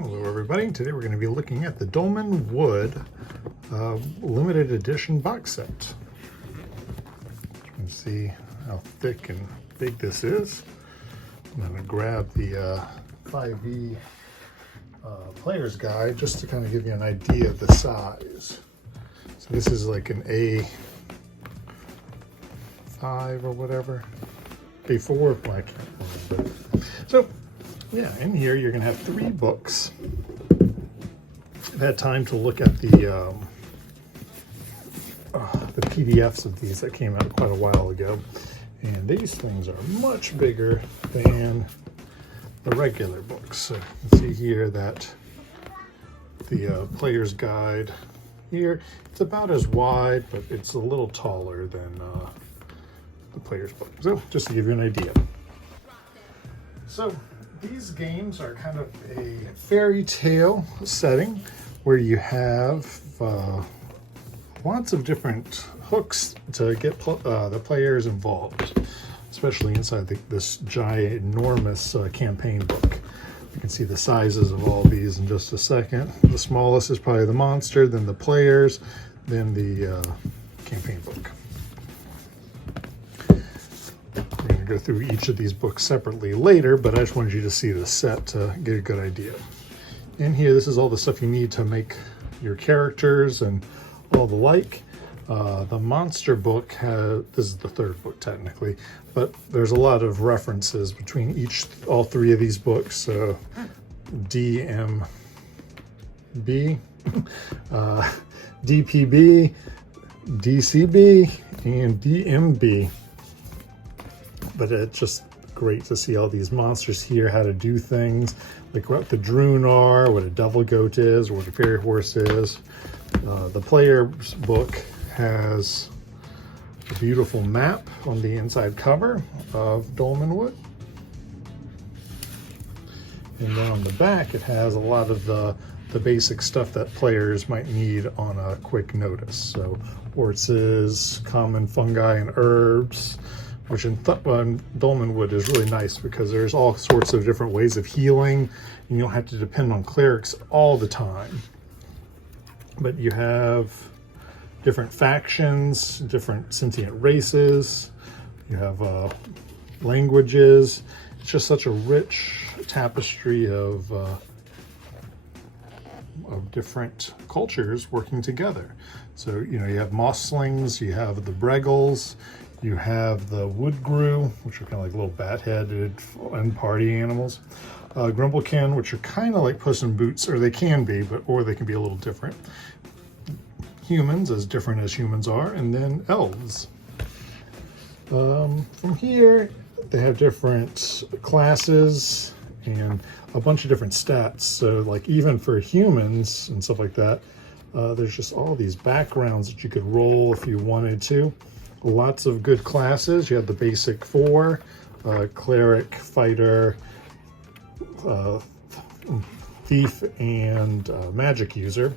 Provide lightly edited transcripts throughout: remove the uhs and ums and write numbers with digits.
Hello everybody, today we're going to be looking at the Dolmenwood limited edition box set. You can see how thick and big this is. I'm going to grab the 5e player's guide just to kind of give you an idea of the size. So this is like an A5 or whatever, A4, I can't remember. So yeah, in here you're going to have 3 books. I've had time to look at the PDFs of these that came out quite a while ago, and these things are much bigger than the regular books. So you can see here that the player's guide here, it's about as wide, but it's a little taller than the player's book. So just to give you an idea. So these games are kind of a fairy tale setting where you have lots of different hooks to get the players involved, especially inside this ginormous campaign book. You can see the sizes of all these in just a second. The smallest is probably the monster, then the players, then the campaign book. We're going to go through each of these books separately later, but I just wanted you to see the set to get a good idea. In here, this is all the stuff you need to make your characters and all the like. The monster book has, this is the 3rd book technically, but there's a lot of references between all 3 of these books. So DMB, DPB, DCB, and DMB. But it's just great to see all these monsters here, how to do things, like what the Droon are, what a devil goat is, or what a fairy horse is. The player's book has a beautiful map on the inside cover of Dolmenwood. And then on the back, it has a lot of the basic stuff that players might need on a quick notice. So horses, common fungi and herbs, which in Dolmenwood is really nice because there's all sorts of different ways of healing, and you don't have to depend on clerics all the time. But you have different factions, different sentient races, you have languages. It's just such a rich tapestry of different cultures working together. So, you know, you have mosslings, you have the Breggles, you have the woodgrue, which are kind of like little bat-headed and party animals. Grumblekin, which are kind of like Puss in Boots, or they can be, or they can be a little different. Humans, as different as humans are, and then elves. From here, they have different classes and a bunch of different stats. So like even for humans and stuff like that, there's just all these backgrounds that you could roll if you wanted to. Lots of good classes. You have the basic 4, cleric, fighter, thief, and magic user.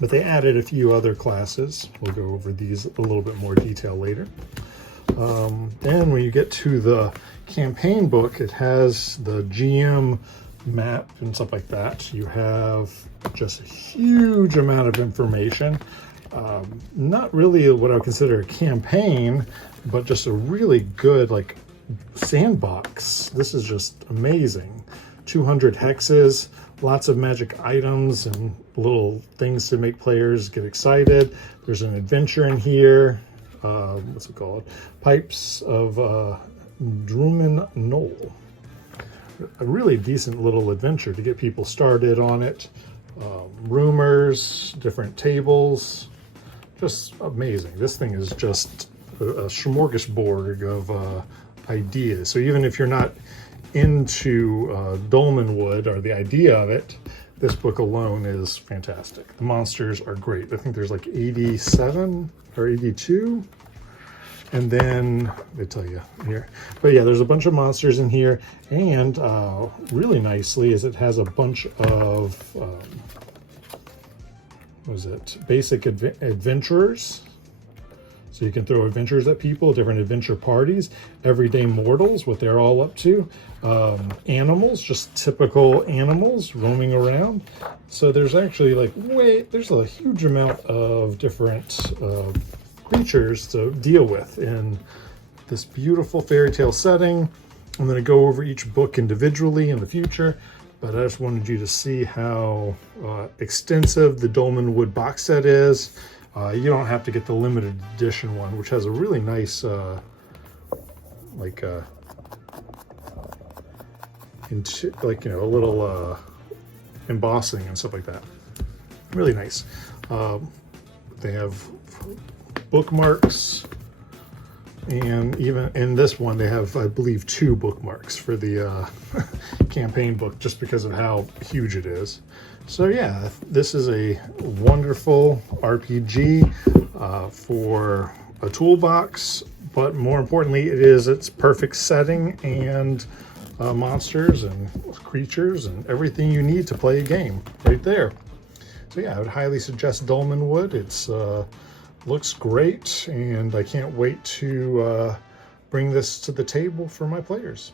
But they added a few other classes. We'll go over these a little bit more detail later. Then when you get to the campaign book, it has the GM map and stuff like that. You have just a huge amount of information. Not really what I would consider a campaign, but just a really good like sandbox. This is just amazing. 200 hexes, lots of magic items and little things to make players get excited. There's an adventure in here. What's it called? Pipes of Dolmenwood. A really decent little adventure to get people started on it. Rumors, different tables. Just amazing. This thing is just a smorgasbord of ideas. So even if you're not into Dolmenwood or the idea of it, this book alone is fantastic. The monsters are great. I think there's like 87 or 82. And then they tell you here. But yeah, there's a bunch of monsters in here. And really nicely is it has a bunch of what is it? Basic adventurers. So So you can throw adventures at people, different adventure parties, everyday mortals, what they're all up to, animals, just typical animals roaming around. So there's actually like, there's a huge amount of different creatures to deal with in this beautiful fairy tale setting. I'm going to go over each book individually in the future, but I just wanted you to see how extensive the Dolmenwood box set is. You don't have to get the limited edition one, which has a really nice, a little embossing and stuff like that. Really nice. They have bookmarks, and even in this one, they have, I believe, 2 bookmarks for the campaign book, just because of how huge it is. So yeah, this is a wonderful RPG for a toolbox, but more importantly, it is its perfect setting and monsters and creatures and everything you need to play a game right there. So yeah, I would highly suggest Dolmenwood. It's looks great, and I can't wait to bring this to the table for my players.